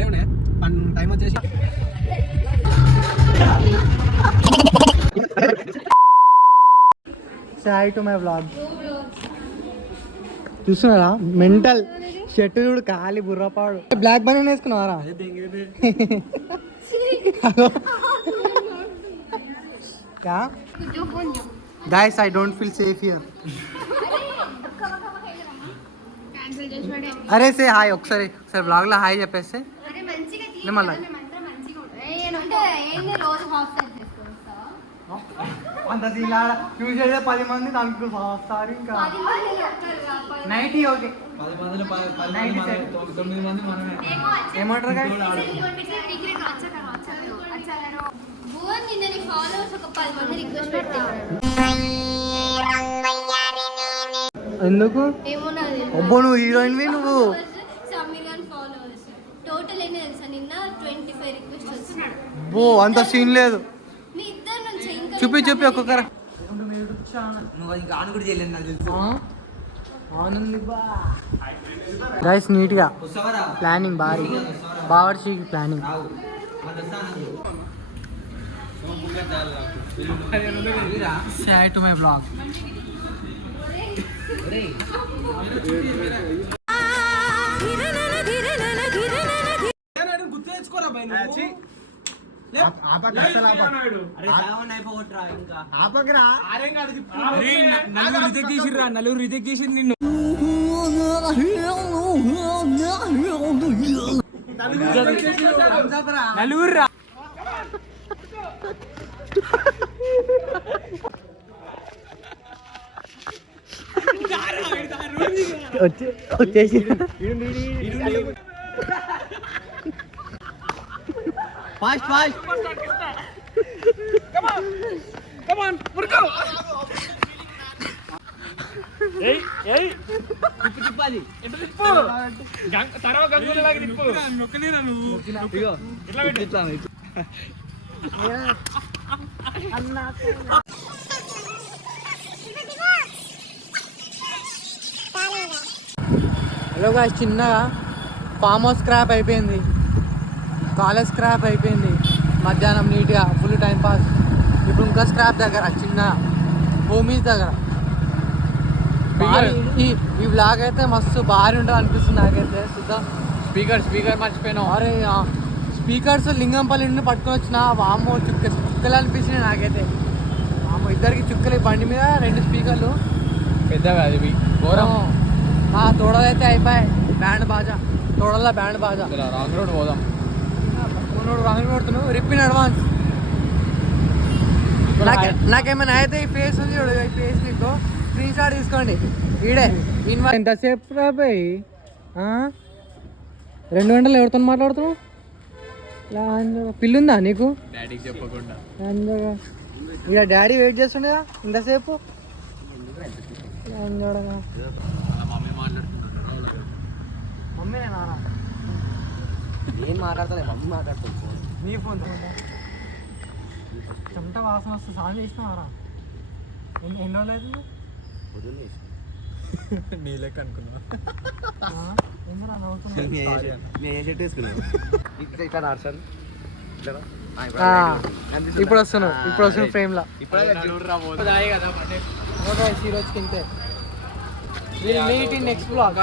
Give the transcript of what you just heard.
time వచ్చేసి Sai to my vlog చూస్తున్నారా mental shirt చూడు ఖాళీ బుర్రపాడు బ్లాక్ బనీన్ వేసుకున్నావారా guys I don't feel safe here अरे से हाय ఒకసారి బ్లాగ్ లో హాయ్ చెప్పేస్తే అరే మంచిగా తీ నిమ్మల మంత్రం మంచిగా ఉంటుంది ఏంది రోజు హాస్టల్ చేసుకుంటావా అంత సీనాడ ట్యూస్డే 10 మంది నాకు సారీ ఇంకా 10 మంది వస్తారు 90 ఓకే 10 మందిలో 9 మంది మనమే ఏమంటారు గాయ్స్ డిగ్రీ వచ్చారు భువన్ నిన్నని ఫాలోవర్స్ ఒక 10 మంది రిక్వెస్ట్ పెట్టారు ఎందుకు ఏమో నాది అబ్బో నువ్వు హీరోయిన్ వి నువ్వు సమీర్ గారి ఫాలోవర్స్ టోటల్ ఎన్ని తెలుసా నిన్న 25 రిక్వెస్ట్ వచ్చినాడు బో అంత సీన్ లేదు మీ ఇద్దరు నుంచి ఇంకా చూపి ఒక్కొక్కరు నువ్వు ఇంకా ఆన్ కూడా చేయలేదు నాకు తెలుసు ఆనంది బా గైస్ నీట్ గా ప్లానింగ్ భారీ Bawarchi planning say to my vlog నలుగురు రిజెక్ట్ చేసి నిన్ను నలుగురు వచ్చేసి ఫాస్ట్ తిప్పాలి తర్వాత గంగులాగా తిప్పు నొక్కలేరా నువ్వు ఇట్లా పెట్టి ఇట్లా హలో గాయ్స్ చిన్నగా ఫామ్ హౌస్ స్క్రాప్ అయిపోయింది కాలేజ్ స్క్రాప్ అయిపోయింది మధ్యాహ్నం నీట్గా ఫుల్ టైం పాస్ ఇప్పుడు ఇంకా స్క్రాప్ దగ్గర చిన్న హోమీస్ దగ్గర ఈ వ్లాగ్ అయితే మస్తు భారీ ఉంటుంది అనిపిస్తుంది నాకైతే చూద్దాం స్పీకర్ మర్చిపోయినావు అరే స్పీకర్స్ లింగంపల్లి నుండి పట్టుకొని వచ్చిన వామ్మో చుక్కలు అనిపించినాయి నాకైతే వామ్మో ఇద్దరికి చుక్కలు బండి మీద 2 స్పీకర్లు పెద్దగా అది ఘోరం తోడలైతే అయిపోయాయి బ్యాండ్ బాజా తోడల్లా బ్యాండ్ బాజా రాంగ్ రోడ్ పోదాం రాంగ్ కొడుతున్నావు రిప్పిన్ అడ్వాన్స్ నాకేమైనా అయితే ఈ ఫేస్ ఉంది చూడు ఈ ఫేస్ నీకు స్క్రీన్ షాట్ తీసుకోండి ఈడే ఎంతసేపు రాబోయి 2 గంటలు ఎవరితో మాట్లాడుతున్నావు పిల్లుందా నీకు డాడీకి చెప్పకుండా ఇక డాడీ వెయిట్ చేస్తుండగా ఇంతసేపు మమ్మీ నానా నేను మాట్లాడతా మమ్మీ మాట్లాడుతుంది నీ ఫోన్ చెమట వాసన వస్తుంది సాయం చేసినావారా ఎన్ని రోజులు అవుతుంది నీ లెక్క అనుకున్నా ఎందుకు నవ్వుతున్నా ఇప్పుడు వస్తున్నావు ఫ్రేమ్ లా ఈరోజుకి ఇంతే నెక్స్ట్ బ్లాగ్